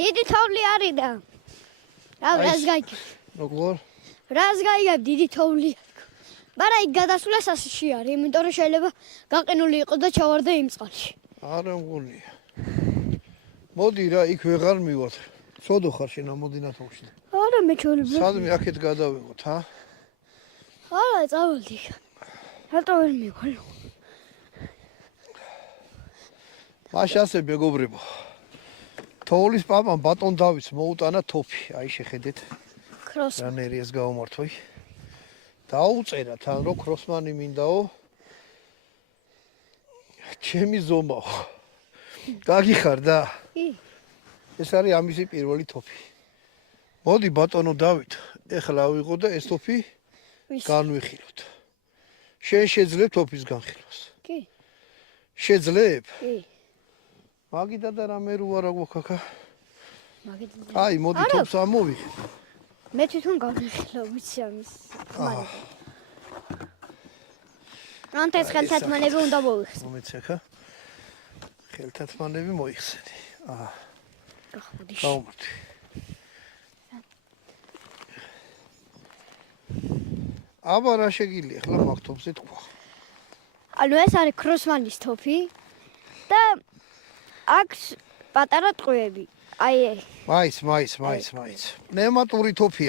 დიდი თოვლი არის და. რა რას გაიგებ? როგორ? რას გაიგებ დიდი თოვლი? მაგრამ იქ გადასვლა სასიში არის, იმიტომ რომ შეიძლება გაყინული იყოს და ჩავარდე იმ წყალში. არა მგონია. მოდი რა, იქ ვეღარ მივარ. სოდო ხარ შენ ამოდინა თოვლში. არა მე ჩოლები. სადმე აქეთ გადავიღოთ, ჰა? არა, წავალდი. რატო ვერ მიყოლ? მაშ ასე მეგობრებო. თოვლის პაპამ ბატონ დავითს მოუტანა თოფი, აი შეხედეთ. ქროს. რანერი ეს გავმართვი. დაუწერა თან რო ქროსმანი მინდაო. ჩემი ზომაო. გაგიხარ და? კი. ეს არის ამისი პირველი თოფი. მოდი ბატონო დავით, ეხლა ავიღო და ეს თოფი განვიხილოთ. შენ შეძლებ თოფის განხილვას? კი. შეძლებ? კი. მაგიდა და რამე რო არა გვაქაკა? მაგიდა. აი, მოდი თოფს ამოვიღე. მე თვითონ გავიხილო ვიცი ამის. ანტეს ხელთათმანები უნდა მოიხსნი. მომეცე ხა? ხელთათმანები მოიხსენი. გახმოდი. გავმართვი. აბა რა შეგიძლია ახლა მაგ თოფზე თქვა. ანუ ეს არის ქროსმანის თოფი და აქვს პატარა ტყვეები. აი მაიც. ნემატური თოფია.